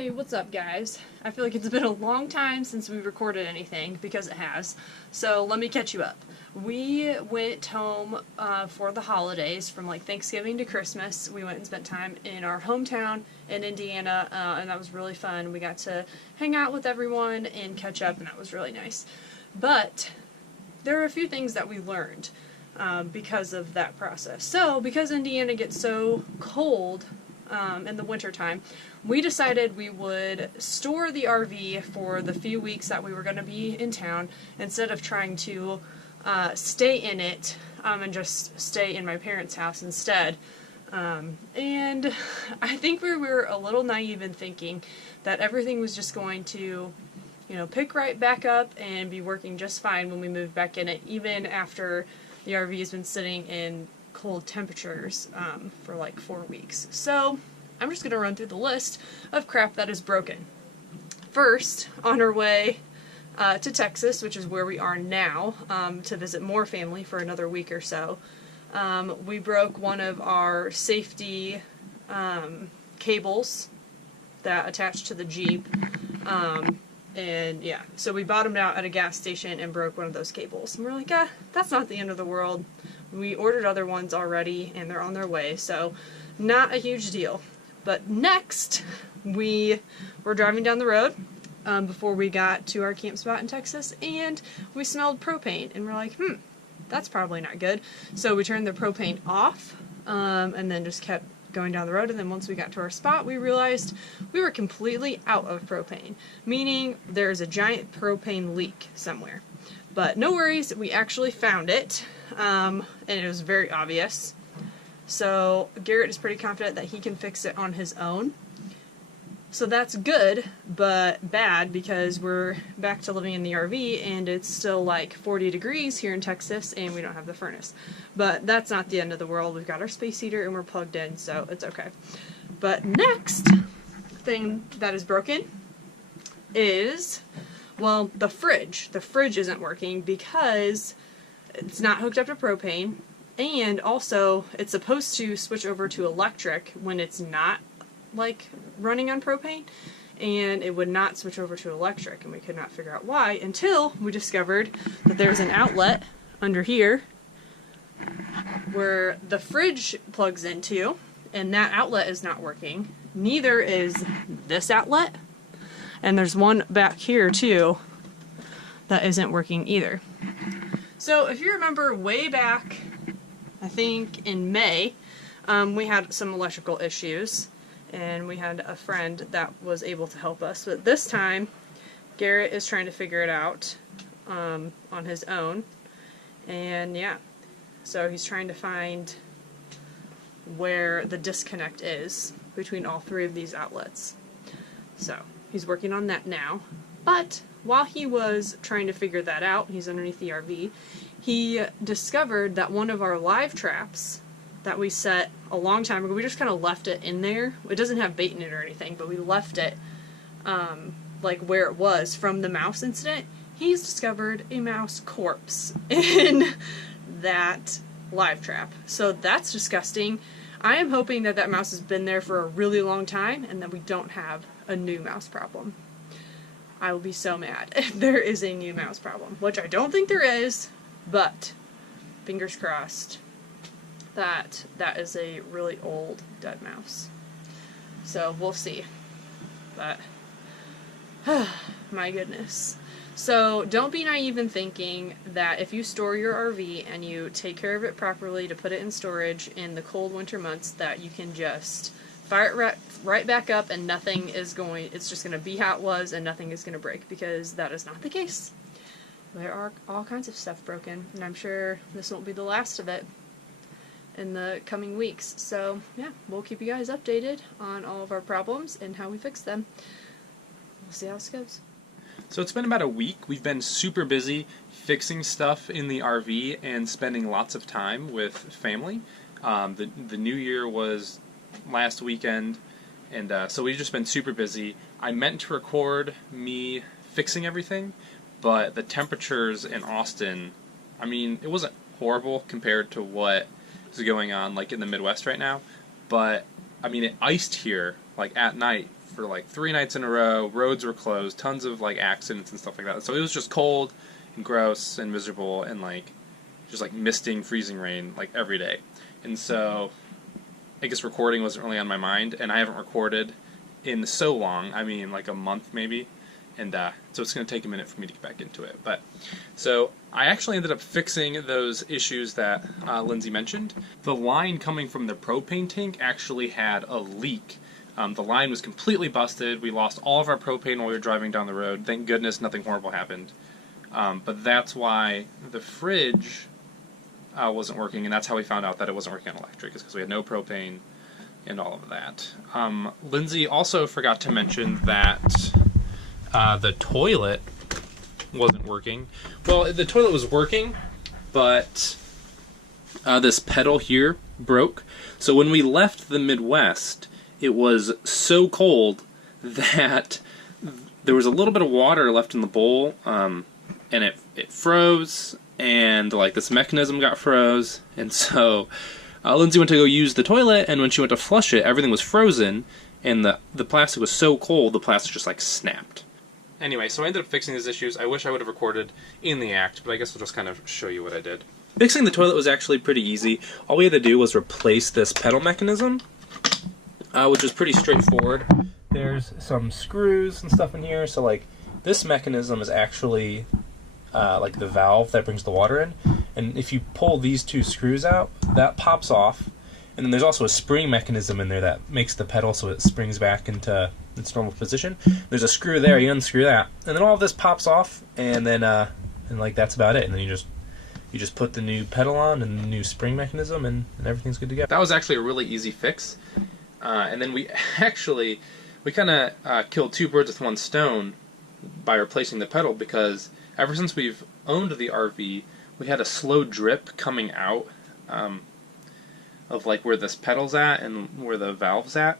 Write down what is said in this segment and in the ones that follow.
Hey, what's up guys? I feel like it's been a long time since we recorded anything, because it has. So let me catch you up. We went home for the holidays, from like Thanksgiving to Christmas. We went and spent time in our hometown in Indiana, and that was really fun. We got to hang out with everyone and catch up, and that was really nice. But there are a few things that we learned because of that process. So, because Indiana gets so cold in the wintertime, we decided we would store the RV for the few weeks that we were going to be in town, instead of trying to stay in it and just stay in my parents' house instead. And I think we were a little naive in thinking that everything was just going to, pick right back up and be working just fine when we moved back in it, even after the RV has been sitting in cold temperatures for like 4 weeks. So I'm just going to run through the list of crap that is broken. First, on our way to Texas, which is where we are now, to visit more family for another week or so, we broke one of our safety cables that attached to the Jeep. And yeah, so we bottomed out at a gas station and broke one of those cables. And we're like, that's not the end of the world. We ordered other ones already and they're on their way, so not a huge deal. But next, we were driving down the road before we got to our camp spot in Texas, and we smelled propane, and we're like, that's probably not good. So we turned the propane off, and then just kept going down the road, and then once we got to our spot, we realized we were completely out of propane, meaning there's a giant propane leak somewhere. But no worries, we actually found it, and it was very obvious. So Garrett is pretty confident that he can fix it on his own. So that's good, but bad, because we're back to living in the RV and it's still like 40 degrees here in Texas and we don't have the furnace. But that's not the end of the world. We've got our space heater and we're plugged in, so it's okay. But next thing that is broken is, well, the fridge. The fridge isn't working because it's not hooked up to propane, and also it's supposed to switch over to electric when it's not like running on propane, and it would not switch over to electric, and we could not figure out why until we discovered that there's an outlet under here where the fridge plugs into, and that outlet is not working. Neither is this outlet, and there's one back here too that isn't working either. So if you remember way back, I think in May, we had some electrical issues, and we had a friend that was able to help us. But this time, Garrett is trying to figure it out on his own, and yeah, so he's trying to find where the disconnect is between all three of these outlets. So he's working on that now. But while he was trying to figure that out, he's underneath the RV, he discovered that one of our live traps that we set a long time ago, we just kind of left it in there. It doesn't have bait in it or anything, but we left it like where it was from the mouse incident. He's discovered a mouse corpse in that live trap. So that's disgusting. I am hoping that that mouse has been there for a really long time and that we don't have a new mouse problem. I will be so mad if there is a new mouse problem, which I don't think there is, but fingers crossed that that is a really old dead mouse. So we'll see. But my goodness. So don't be naive in thinking that if you store your RV and you take care of it properly to put it in storage in the cold winter months, that you can just fire it right back up and nothing is going, it's just going to be how it was and nothing is going to break, because that is not the case. There are all kinds of stuff broken, and I'm sure this won't be the last of it in the coming weeks. So yeah, we'll keep you guys updated on all of our problems and how we fix them. We'll see how this goes. So it's been about a week. We've been super busy fixing stuff in the RV and spending lots of time with family. The new year was last weekend, and so we've just been super busy. I meant to record me fixing everything, but the temperatures in Austin, I mean, it wasn't horrible compared to what is going on like in the Midwest right now, but I mean, it iced here like at night for like 3 nights in a row. Roads were closed, tons of like accidents and stuff like that. So it was just cold and gross and miserable and like just like misting, freezing rain like every day. And so I guess recording wasn't really on my mind, and I haven't recorded in so long. I mean, like a month maybe. And so it's going to take a minute for me to get back into it. But so I actually ended up fixing those issues that Lindsay mentioned. The line coming from the propane tank actually had a leak. The line was completely busted. We lost all of our propane while we were driving down the road. Thank goodness nothing horrible happened. But that's why the fridge wasn't working, and that's how we found out that it wasn't working on electric, is because we had no propane and all of that. Lindsay also forgot to mention that the toilet wasn't working. Well, the toilet was working, but this pedal here broke. So when we left the Midwest, it was so cold that there was a little bit of water left in the bowl, and it froze, and like this mechanism got froze, and so Lindsay went to go use the toilet, and when she went to flush it, everything was frozen, and the plastic was so cold, the plastic just like snapped. Anyway, so I ended up fixing these issues. I wish I would have recorded in the act, but I guess I'll just kind of show you what I did. Fixing the toilet was actually pretty easy. All we had to do was replace this pedal mechanism, which was pretty straightforward. There's some screws and stuff in here, so like this mechanism is actually like the valve that brings the water in, and if you pull these 2 screws out, that pops off, and then there's also a spring mechanism in there that makes the pedal so it springs back into its normal position. There's a screw there, you unscrew that, and then all of this pops off, and then and like that's about it, and then you just put the new pedal on and the new spring mechanism, and everything's good to go. That was actually a really easy fix, and then we kind of killed 2 birds with 1 stone by replacing the pedal, because ever since we've owned the RV, we had a slow drip coming out of like where this pedal's at and where the valve's at,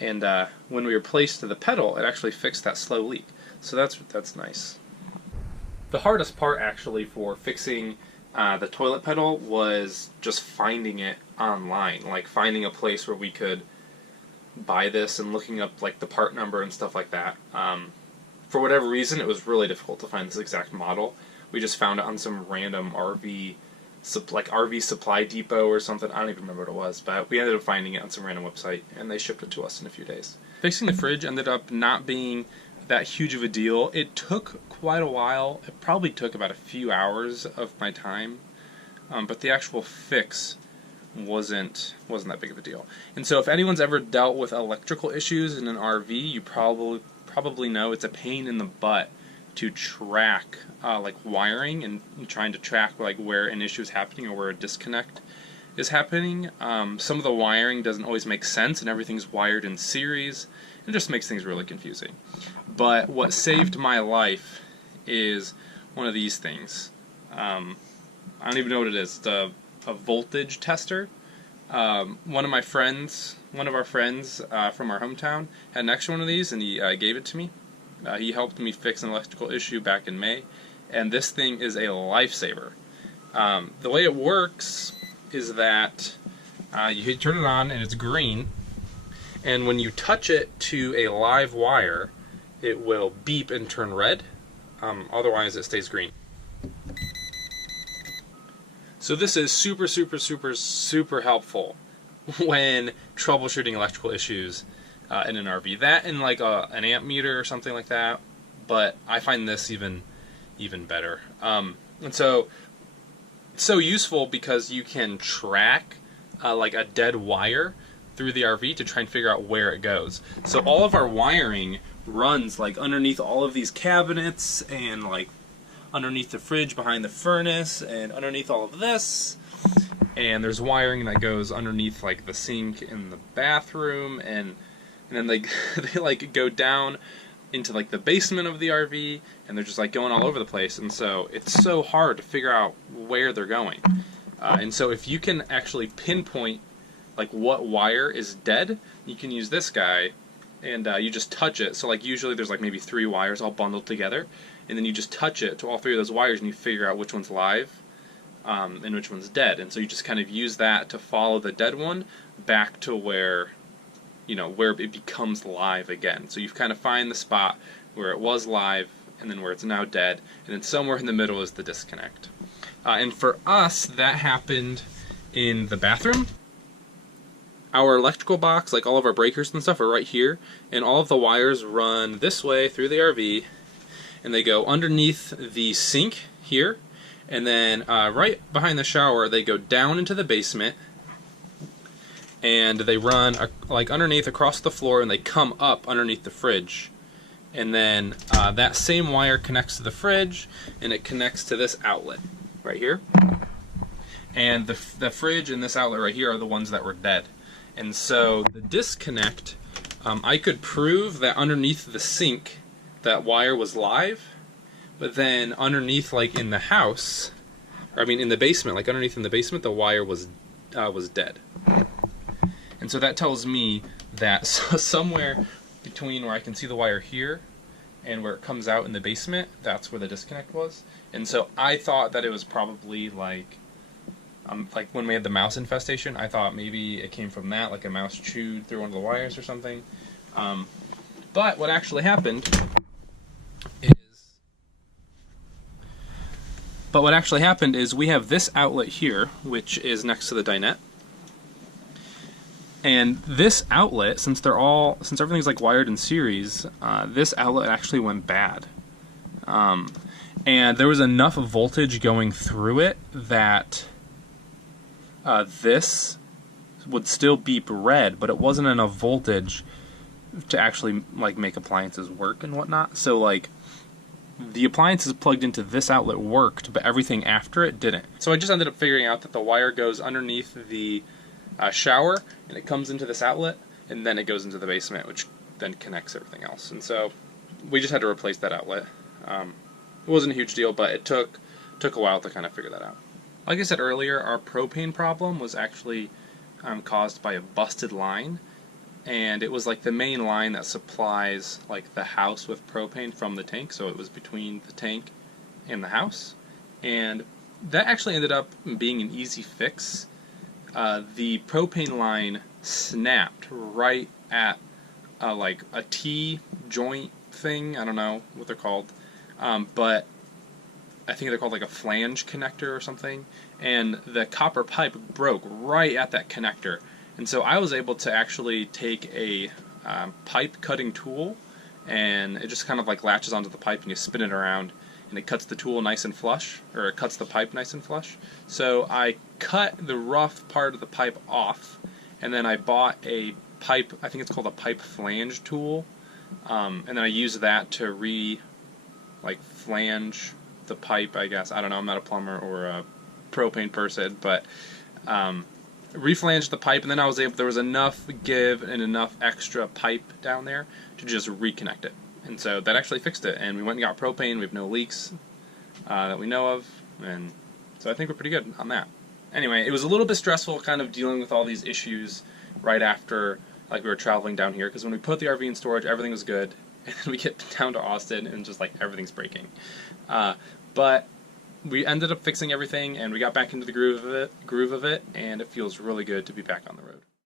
and when we replaced the pedal, it actually fixed that slow leak. So that's nice. The hardest part actually for fixing the toilet pedal was just finding it online, like finding a place where we could buy this and looking up like the part number and stuff like that. For whatever reason, it was really difficult to find this exact model. We just found it on some random RV supply depot or something. I don't even remember what it was, but we ended up finding it on some random website, and they shipped it to us in a few days. Fixing the fridge ended up not being that huge of a deal. It took quite a while. It probably took about a few hours of my time, but the actual fix wasn't that big of a deal. And so if anyone's ever dealt with electrical issues in an RV, you probably know it's a pain in the butt to track like wiring and trying to track like where an issue is happening or where a disconnect is happening. Some of the wiring doesn't always make sense, and everything's wired in series. It just makes things really confusing. But what saved my life is one of these things. I don't even know what it is. It's a voltage tester. One of our friends from our hometown had an extra one of these, and he gave it to me. He helped me fix an electrical issue back in May, and this thing is a lifesaver. The way it works is that you turn it on and it's green, and when you touch it to a live wire, it will beep and turn red. Otherwise, it stays green. So this is super, super, super, super helpful when troubleshooting electrical issues in an RV. That and like an amp meter or something like that, but I find this even better. And so it's so useful because you can track like a dead wire through the RV to try and figure out where it goes. So all of our wiring runs like underneath all of these cabinets, and like underneath the fridge, behind the furnace, and underneath all of this. And there's wiring that goes underneath like the sink in the bathroom, and then they like go down into like the basement of the RV, and they're just like going all over the place. And so it's so hard to figure out where they're going. And so if you can actually pinpoint like what wire is dead, you can use this guy, and you just touch it. So like usually there's like maybe 3 wires all bundled together, and then you just touch it to all 3 of those wires, and you figure out which one's live and which one's dead. And so you just kind of use that to follow the dead one back to where where it becomes live again. So you kind of find the spot where it was live and then where it's now dead, and then somewhere in the middle is the disconnect. And for us, that happened in the bathroom. Our electrical box, like all of our breakers and stuff, are right here, and all of the wires run this way through the RV, and they go underneath the sink here, and then right behind the shower they go down into the basement, and they run like underneath across the floor, and they come up underneath the fridge, and then that same wire connects to the fridge, and it connects to this outlet right here, and the fridge and this outlet right here are the ones that were dead. And so the disconnect, I could prove that underneath the sink that wire was live, but then underneath, like in the house, or I mean in the basement, like underneath in the basement, the wire was dead. And so that tells me that somewhere between where I can see the wire here and where it comes out in the basement, that's where the disconnect was. And so I thought that it was probably like when we had the mouse infestation, I thought maybe it came from that, like a mouse chewed through one of the wires or something. But what actually happened is we have this outlet here, which is next to the dinette. And this outlet, since everything's like wired in series, this outlet actually went bad. And there was enough voltage going through it that this would still beep red, but it wasn't enough voltage to actually like make appliances work and whatnot. So like the appliances plugged into this outlet worked, but everything after it didn't. So I just ended up figuring out that the wire goes underneath the shower, and it comes into this outlet, and then it goes into the basement, which then connects everything else. And so we just had to replace that outlet. It wasn't a huge deal, but it took a while to kind of figure that out. Like I said earlier, our propane problem was actually caused by a busted line, and it was like the main line that supplies like the house with propane from the tank, so it was between the tank and the house, and that actually ended up being an easy fix. The propane line snapped right at like a T-joint thing, I don't know what they're called, but I think they're called like a flange connector or something, and the copper pipe broke right at that connector. And so I was able to actually take a pipe cutting tool, and it just kind of like latches onto the pipe and you spin it around, and it cuts the tool nice and flush, or it cuts the pipe nice and flush. So I cut the rough part of the pipe off, and then I bought a pipe, I think it's called a pipe flange tool, and then I used that to flange the pipe, I guess. I don't know, I'm not a plumber or a propane person, but reflanged the pipe, and then there was enough give and enough extra pipe down there to just reconnect it. And so that actually fixed it, and we went and got propane. We have no leaks that we know of, and so I think we're pretty good on that. Anyway, it was a little bit stressful kind of dealing with all these issues right after we were traveling down here, because when we put the RV in storage, everything was good, and then we get down to Austin and just like everything's breaking. But we ended up fixing everything, and we got back into the groove of it, and it feels really good to be back on the road.